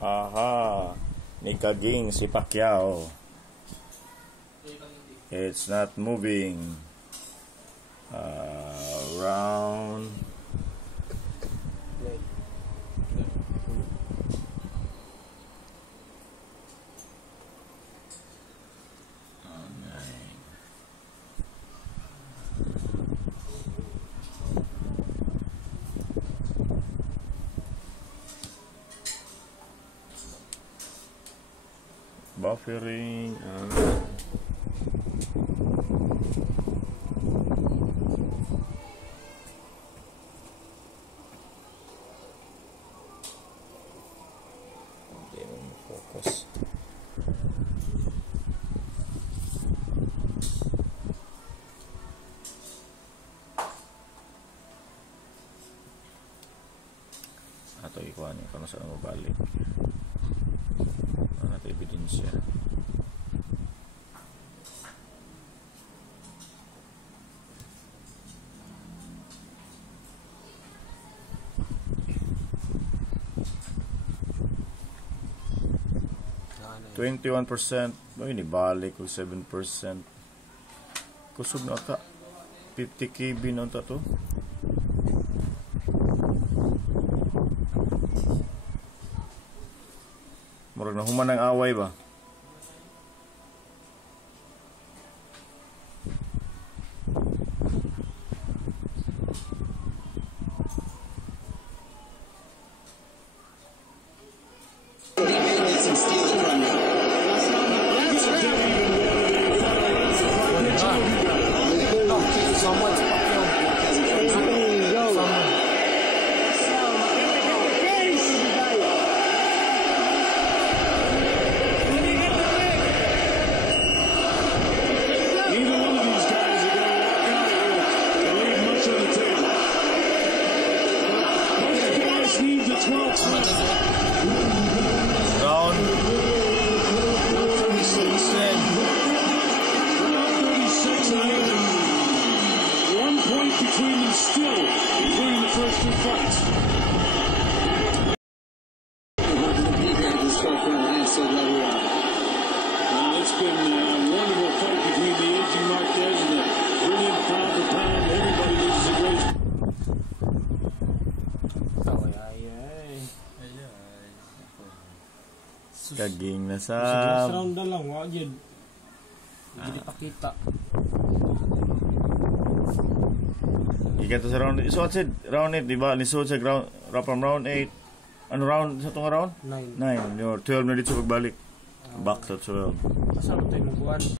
Aha, Nikaging si Pacquiao. It's not moving. Round. Buffering. Hindi mo focus. Ato ikuha niyo kung saan mabalik. Ebidensya. %21. Ini balik ko 7%. Kusog na ta. 50 KB na ta to. Murag na human ng away ba? Round 1 point between them still, including the first two fights. It's been a wonderful fight between the aging Marquez and the brilliant pound-for-pound. Everybody loses a great. Kaging na sa round na lang, wag yun. Hindi pakita. Ikato sa round 8. So what's it? Round 8, diba? Lisod sa from round 8. Ano round sa itong round? 9. 9. 12 na dito sa pagbalik. Back to 12. Masarap tayo magbuwan.